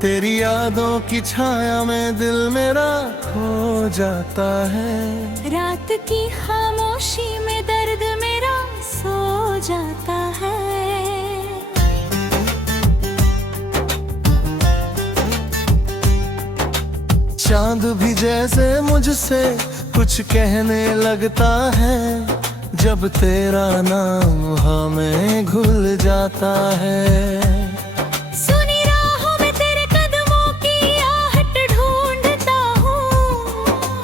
तेरी यादों की छाया में दिल मेरा खो जाता है। रात की खामोशी में दर्द मेरा सो जाता है। चांद भी जैसे मुझसे कुछ कहने लगता है, जब तेरा नाम हमें घुल जाता है। सुनी राहों में तेरे कदमों की आहट ढूंढता हूँ,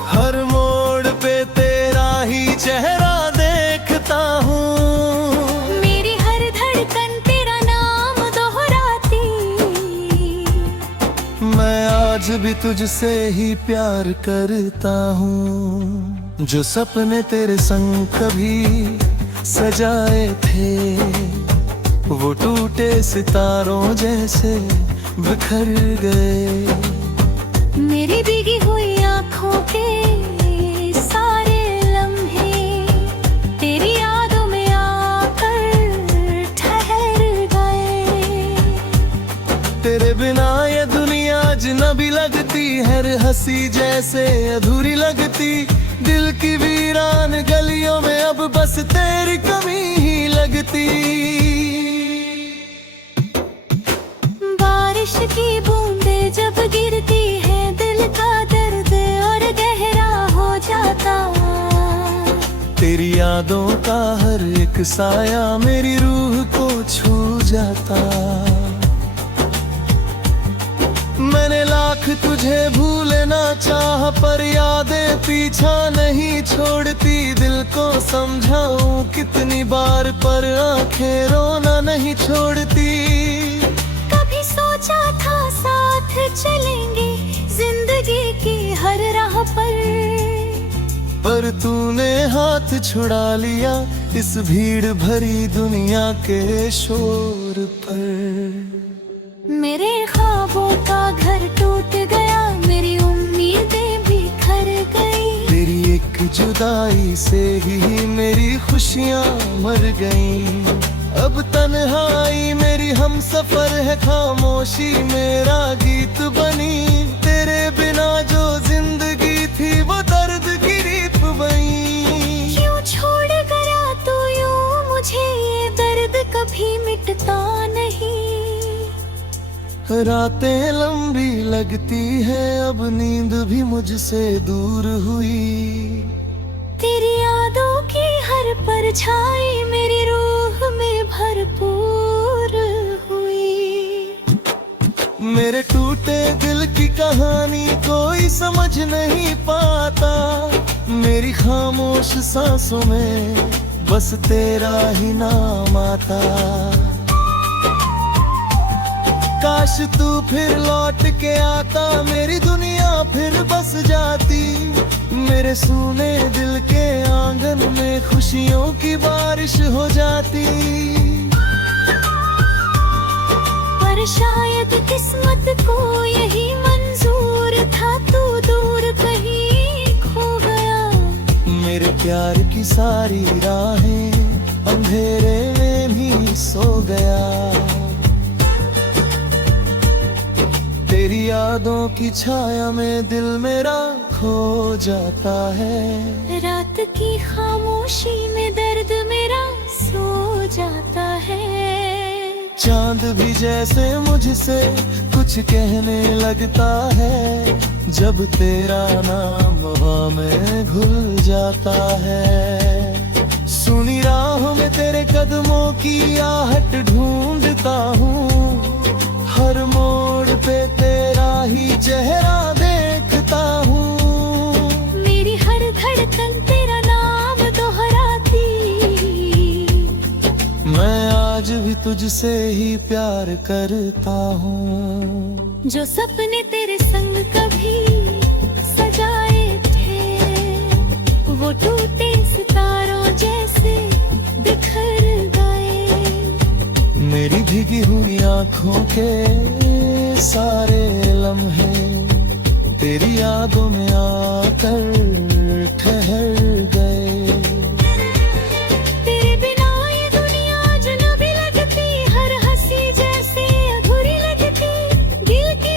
हर मोड़ पे तेरा ही चेहरा देखता हूँ। मेरी हर धड़कन तेरा नाम दोहराती। मैं आज भी तुझसे ही प्यार करता हूँ। जो सपने तेरे संग कभी सजाए थे, वो टूटे सितारों जैसे बिखर गए। मेरी भीगी हुई आँखों के सारे लम्हे तेरी यादों में आकर ठहर गए। तेरे बिना ये दुनिया अजनबी लगती, हर हंसी जैसे अधूरी लगती। दिल की वीरान गलियों में अब बस तेरी कमी ही लगती। बारिश की बूंदें जब गिरती है, दिल का दर्द और गहरा हो जाता। तेरी यादों का हर एक साया मेरी रूह को छू जाता। मैंने लाख तुझे भूलना चाहा, पर यादें पीछा नहीं छोड़ती। दिल को समझाऊं कितनी बार, पर आंखें रोना नहीं छोड़ती। कभी सोचा था साथ चलेंगे जिंदगी की हर राह पर तूने हाथ छुड़ा लिया इस भीड़ भरी दुनिया के शोर पर। मेरे ख्वाबों का घर टूट गया, मेरी उम्मीदें बिखर गई। तेरी एक जुदाई से ही मेरी खुशियाँ मर गईं। अब तन्हाई मेरी हम सफर है, खामोशी मेरा गीत बनी। तेरे बिना जो जिंदगी थी वो दर्द की रीत बनी। क्यों छोड़ गया तू यूं मुझे, ये दर्द कभी मिटता नहीं। रातें लंबी लगती है, अब नींद भी मुझसे दूर हुई। तेरी यादों की हर परछाई मेरी रूह में भरपूर हुई। मेरे टूटे दिल की कहानी कोई समझ नहीं पाता। मेरी खामोश सांसों में बस तेरा ही नाम आता। काश तू फिर लौट के आता, मेरी दुनिया फिर बस जाती। मेरे सूने दिल के आंगन में खुशियों की बारिश हो जाती। पर शायद किस्मत को यही मंजूर था, तू दूर कहीं खो गया। मेरे प्यार की सारी राहें अंधेरे में भी सो गया। तेरी यादों की छाया में दिल मेरा खो जाता है। रात की खामोशी में दर्द मेरा सो जाता है। चांद भी जैसे मुझसे कुछ कहने लगता है, जब तेरा नाम हवा में घुल जाता है। सुनी राहों में तेरे कदमों की आहट ढूंढता हूँ, हर मोड़ पे तेरा ही चेहरा देखता हूँ। मेरी हर धड़कन तेरा नाम दोहराती। मैं आज भी तुझसे ही प्यार करता हूँ। जो सपने तेरे संग कभी सजाए थे, वो टूटे सितारों जैसे बिखर गए। मेरी भीगी हुई आँखों के सारे लम्हे तेरी यादों में आकर ठहर गए। तेरे बिना ये दुनिया अजनबी लगती, हर हंसी जैसे अधूरी लगती। दिल की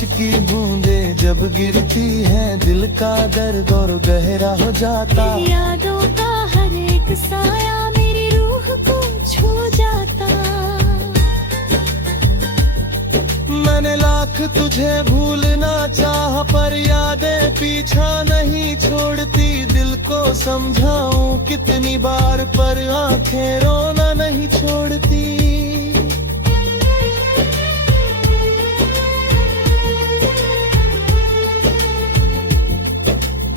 बारिश की बूंदें जब गिरती है दिल का दर्द और गहरा हो जाता। यादों का हर एक साया मेरी रूह को छू जाता। मैंने लाख तुझे भूलना चाहा पर यादें पीछा नहीं छोड़ती। दिल को समझाऊं कितनी बार पर आंखें रोना नहीं छोड़ती।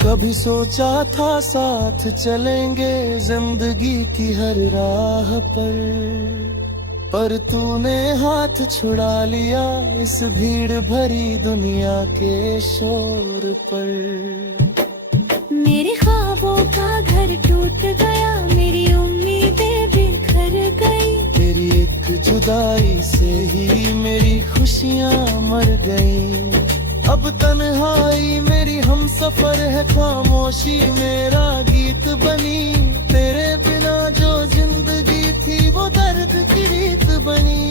कभी सोचा था साथ चलेंगे जिंदगी की हर राह पर तूने हाथ छुड़ा लिया इस भीड़ भरी दुनिया के शोर पर। मेरे ख्वाबों का घर टूट गया, मेरी उम्मीदें बिखर गई। तेरी एक जुदाई से ही मेरी खुशियां मर गई। अब तन्हाई मेरी हमसफर है, खामोशी मेरा गीत बनी। तेरे बिना जो जिंदगी थी वो दर्द की रीत बनी।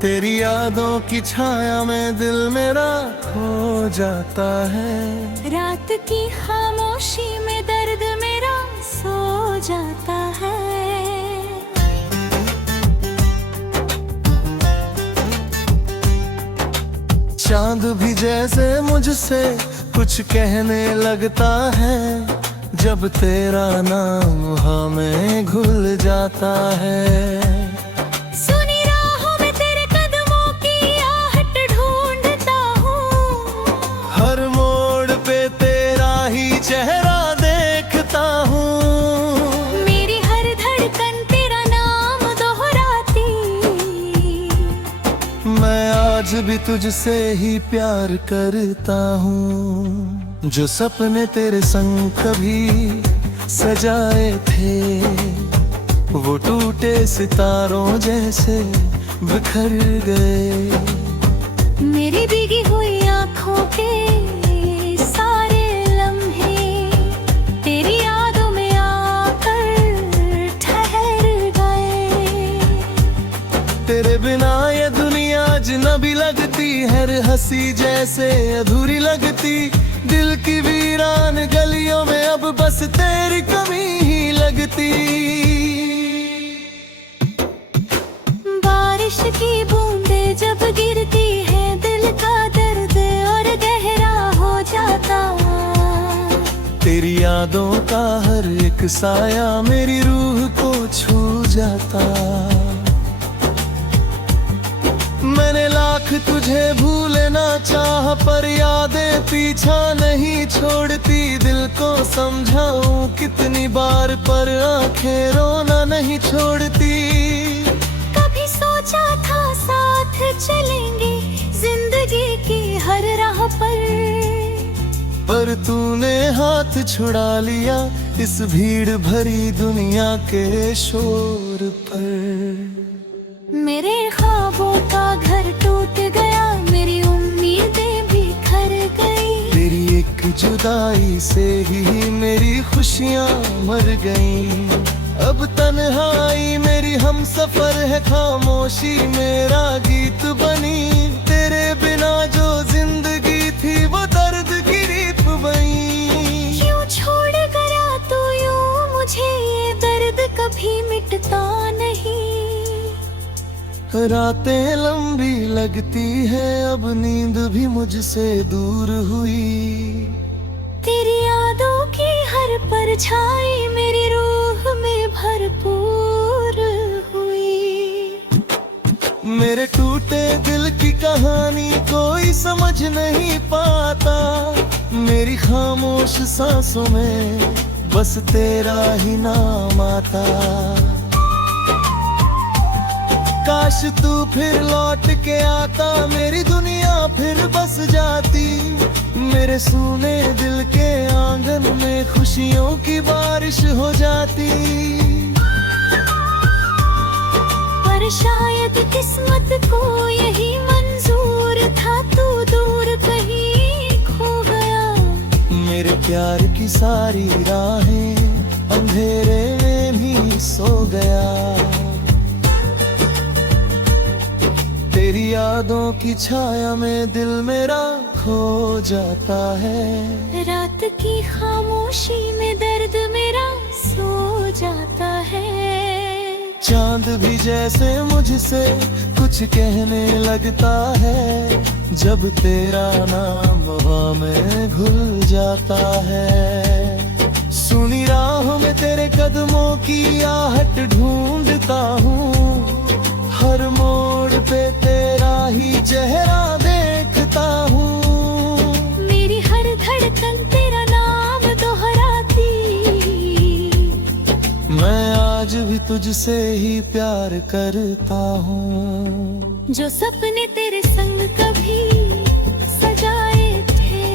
तेरी यादों की छाया में दिल मेरा खो जाता है। रात की खामोशी में दर्द मेरा सो जाता है। चांद भी जैसे मुझसे कुछ कहने लगता है। जब तेरा नाम हमें घुल जाता है। चेहरा देखता हूँ, मेरी हर धड़कन तेरा नाम दोहराती। मैं आज भी तुझसे ही प्यार करता हूँ। जो सपने तेरे संग कभी सजाए थे वो टूटे सितारों जैसे बिखर गए। मेरी भीगी हुई आँखों के तेरे बिना ये दुनिया अजनबी लगती, हर हंसी जैसे अधूरी लगती। दिल की वीरान गलियों में अब बस तेरी कमी ही लगती। बारिश की बूंदें जब गिरती है दिल का दर्द और गहरा हो जाता। तेरी यादों का हर एक साया मेरी रूह को छू जाता। मैंने लाख तुझे भूलना चाहा पर यादें पीछा नहीं छोड़ती। दिल को समझाऊं कितनी बार पर आंखें रोना नहीं छोड़ती। कभी सोचा था साथ चलेंगे जिंदगी की हर राह पर तूने हाथ छुड़ा लिया इस भीड़ भरी दुनिया के शोर पर। मेरे ख्वाबों का घर टूट गया, मेरी उम्मीदें बिखर गई। तेरी एक जुदाई से ही मेरी खुशियां मर गईं। अब तन्हाई मेरी हमसफर है, खामोशी मेरा गीत बनी। तेरे बिना जो जिंदगी थी वो दर्द की रीत बनी। क्यों छोड़ गया तू यूं मुझे, ये दर्द कभी मिटता नहीं। रातें लंबी लगती है, अब नींद भी मुझसे दूर हुई। तेरी यादों की हर परछाई मेरी रूह में भरपूर हुई। मेरे टूटे दिल की कहानी कोई समझ नहीं पाता। मेरी खामोश सांसों में बस तेरा ही नाम आता। काश तू फिर लौट के आता, मेरी दुनिया फिर बस जाती। मेरे सूने दिल के आंगन आंगन में खुशियों की बारिश हो जाती। पर शायद किस्मत को यही मंजूर था, तू दूर कहीं खो गया। मेरे प्यार की सारी राहें अंधेरे में भी सो गया। तेरी यादों की छाया में दिल मेरा खो जाता है। रात की खामोशी में दर्द मेरा सो जाता है। चांद भी जैसे मुझसे कुछ कहने लगता है, जब तेरा नाम हवा में घुल जाता है। सुनी राहों में तेरे कदमों की आहट ढूंढता हूँ, हर मोड़ पे तेरा ही चेहरा देखता हूँ। मेरी हर धड़कन तेरा नाम दोहराती। मैं आज भी तुझसे ही प्यार करता हूँ। जो सपने तेरे संग कभी सजाए थे,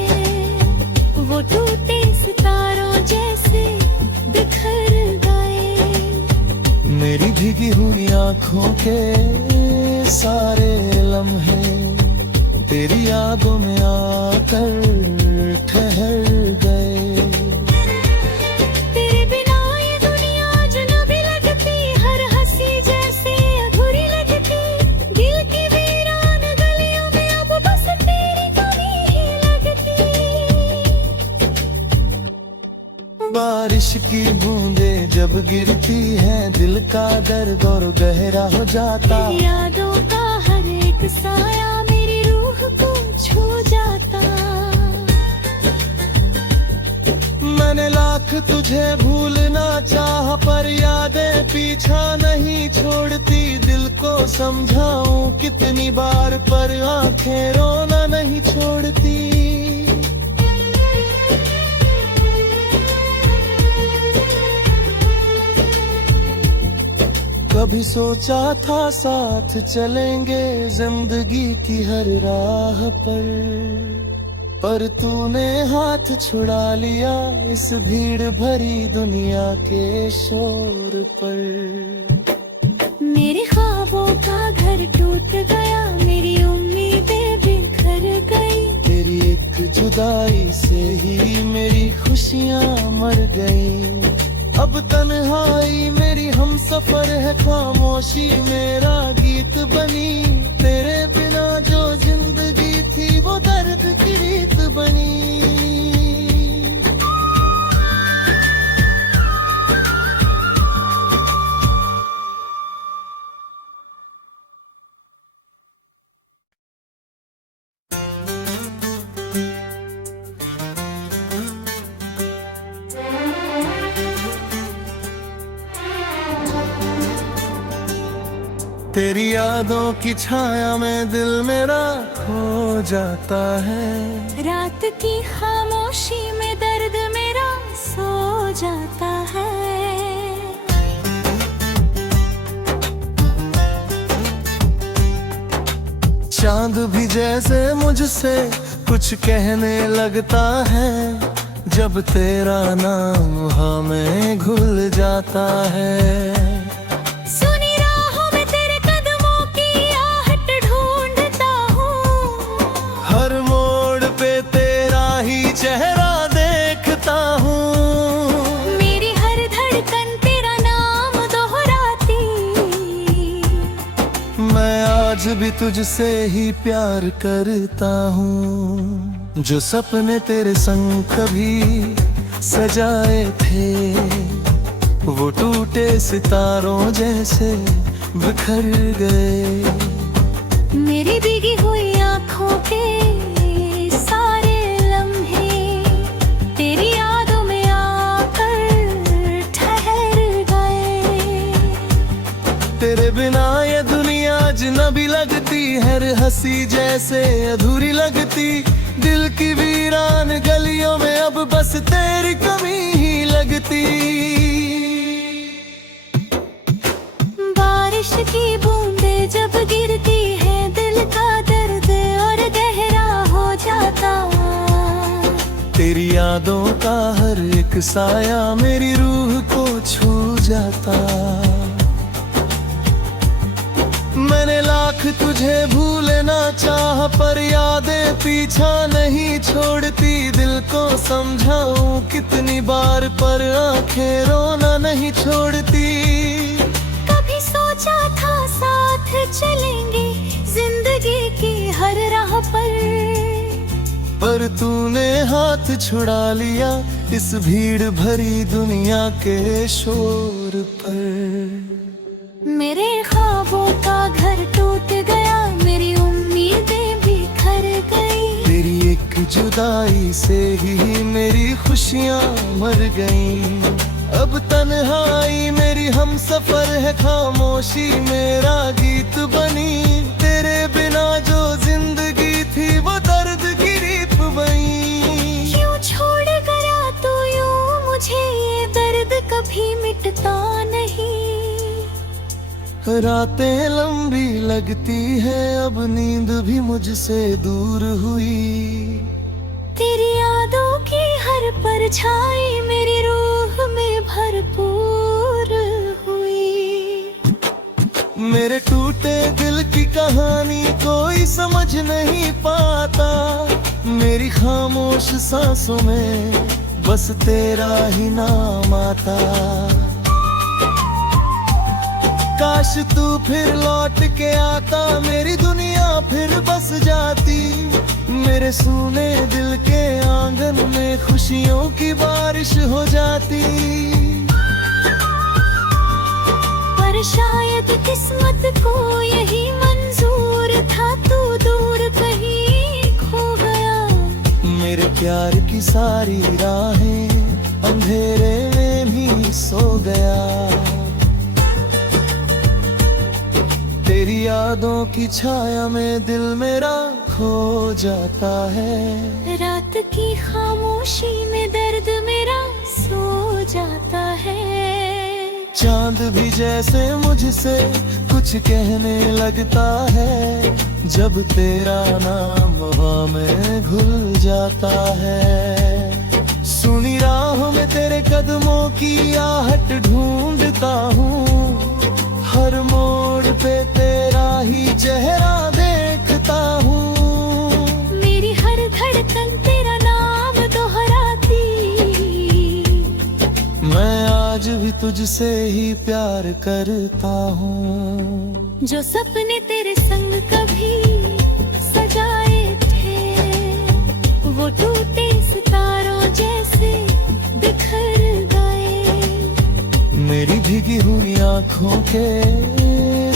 वो टूटे सितारों जैसे बिखर गए। मेरी भीगी हुई आँखों के सारे लम्हे तेरी यादों में आकर ठहर गए। तेरे बिना ये दुनिया अजनबी लगती, हर हंसी जैसे अधूरी लगती। दिल की वीरान गलियों में अब बस तेरी कमी ही लगती। बारिश की बूंदें जब गिरती हैं, दिल का दर्द और गहरा हो जाता। यादों का हर एक साया मेरी रूह को छू जाता। मैंने लाख तुझे भूलना चाहा, पर यादें पीछा नहीं छोड़ती। दिल को समझाऊं कितनी बार, पर आंखें रोना नहीं छोड़ती। कभी सोचा था साथ चलेंगे जिंदगी की हर राह पर तूने हाथ छुड़ा लिया इस भीड़ भरी दुनिया के शोर पर। मेरे ख्वाबों का घर टूट गया, मेरी उम्मीदें बिखर गई। तेरी एक जुदाई से ही मेरी खुशियाँ मर गई। अब तन्हाई मेरी हम सफर है, खामोशी मेरा गीत बनी। तेरे बिना जो जिंदगी थी वो दर्द की रीत बनी। तेरी यादों की छाया में दिल मेरा खो जाता है। रात की खामोशी में दर्द मेरा सो जाता है। चांद भी जैसे मुझसे कुछ कहने लगता है, जब तेरा नाम हमें घुल जाता है। चेहरा देखता हूँ, मेरी हर धड़कन तेरा नाम दोहराती। मैं आज भी तुझसे ही प्यार करता हूँ। जो सपने तेरे संग कभी सजाए थे, वो टूटे सितारों जैसे बिखर गए। मेरी भीगी हुई आँखों के तेरे बिना ये दुनिया अजनबी लगती, हर हंसी जैसे अधूरी लगती। दिल की वीरान गलियों में अब बस तेरी कमी ही लगती। बारिश की बूंदें जब गिरती हैं, दिल का दर्द और गहरा हो जाता। तेरी यादों का हर एक साया मेरी रूह को छू जाता। मैंने लाख तुझे भूलना चाह पर यादें पीछा नहीं छोड़ती। दिल को समझाऊं कितनी बार पर आंखें रोना नहीं छोड़ती। कभी सोचा था साथ चलेंगे जिंदगी की हर राह पर तूने हाथ छुड़ा लिया इस भीड़ भरी दुनिया के शोर पर। मेरे ख्वाबों का घर टूट गया, मेरी उम्मीदें बिखर गई। तेरी एक जुदाई से ही मेरी खुशियाँ मर गईं। अब तन्हाई मेरी हम सफर है, खामोशी मेरा गीत बनी। तेरे बिना जो जिंदगी थी वो दर्द की रीत बनी। क्यों छोड़ गया तू यूं मुझे, ये दर्द कभी मिटता नहीं। रातें लंबी लगती है, अब नींद भी मुझसे दूर हुई। तेरी यादों की हर परछाई मेरी रूह में भरपूर हुई। मेरे टूटे दिल की कहानी कोई समझ नहीं पाता। मेरी खामोश सांसों में बस तेरा ही नाम आता। काश तू फिर लौट के आता, मेरी दुनिया फिर बस जाती। मेरे सूने दिल के आंगन में खुशियों की बारिश हो जाती। पर शायद किस्मत को यही मंजूर था, तू दूर कहीं खो गया। मेरे प्यार की सारी राहें अंधेरे में भी सो गया। तेरी यादों की छाया में दिल मेरा खो जाता है। रात की खामोशी में दर्द मेरा सो जाता है। चांद भी जैसे मुझसे कुछ कहने लगता है, जब तेरा नाम हवा में घुल जाता है। सुनी राहों में तेरे कदमों की आहट ढूंढता हूँ। हर मोड़ पे तेरा ही चेहरा देखता हूँ। मेरी हर धड़कन तेरा नाम दोहराती। मैं आज भी तुझसे ही प्यार करता हूँ। जो सपने तेरे संग कभी सजाए थे, वो टूटे सितारों जैसे बिखर गए। मेरी भीगी हुई आँखों के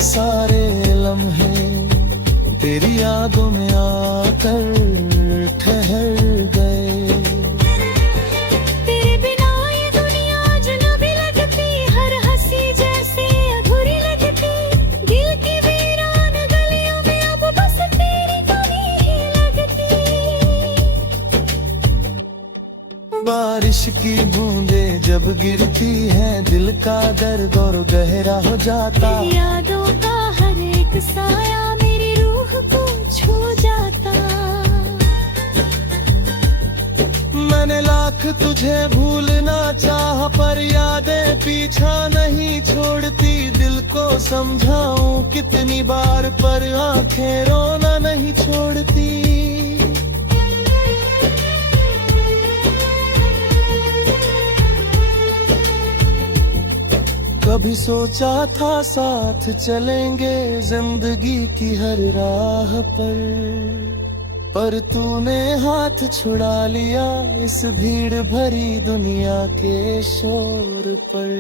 सारे लम्हे तेरी यादों में आकर ठहर गए। तेरे बिना ये दुनिया अजनबी लगती, हर हंसी जैसे अधूरी लगती। दिल की वीरान गलियों में अब बस तेरी कमी ही लगती। बारिश की बूंदें जब गिरती हैं, दिल का दर्द और गहरा हो जाता। तेरी यादों का हर एक साया मेरी रूह को छू जाता। मैंने लाख तुझे भूलना चाहा पर यादें पीछा नहीं छोड़ती। दिल को समझाऊं कितनी बार पर आंखें रोना नहीं छोड़ती। कभी सोचा था साथ चलेंगे जिंदगी की हर राह पर तूने हाथ छुड़ा लिया इस भीड़ भरी दुनिया के शोर पर।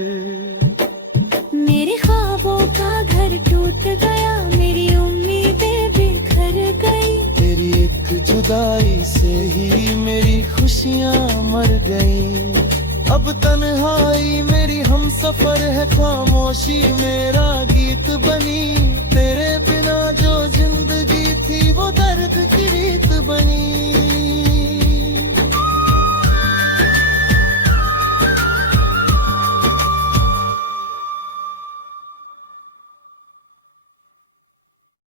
मेरे ख्वाबों का घर टूट गया, मेरी उम्मीदें बिखर गई। तेरी एक जुदाई से ही मेरी खुशियाँ मर गई। अब तन्हाई मेरी हम सफर है, खामोशी मेरा गीत बनी। तेरे बिना जो जिंदगी थी वो दर्द की रीत बनी।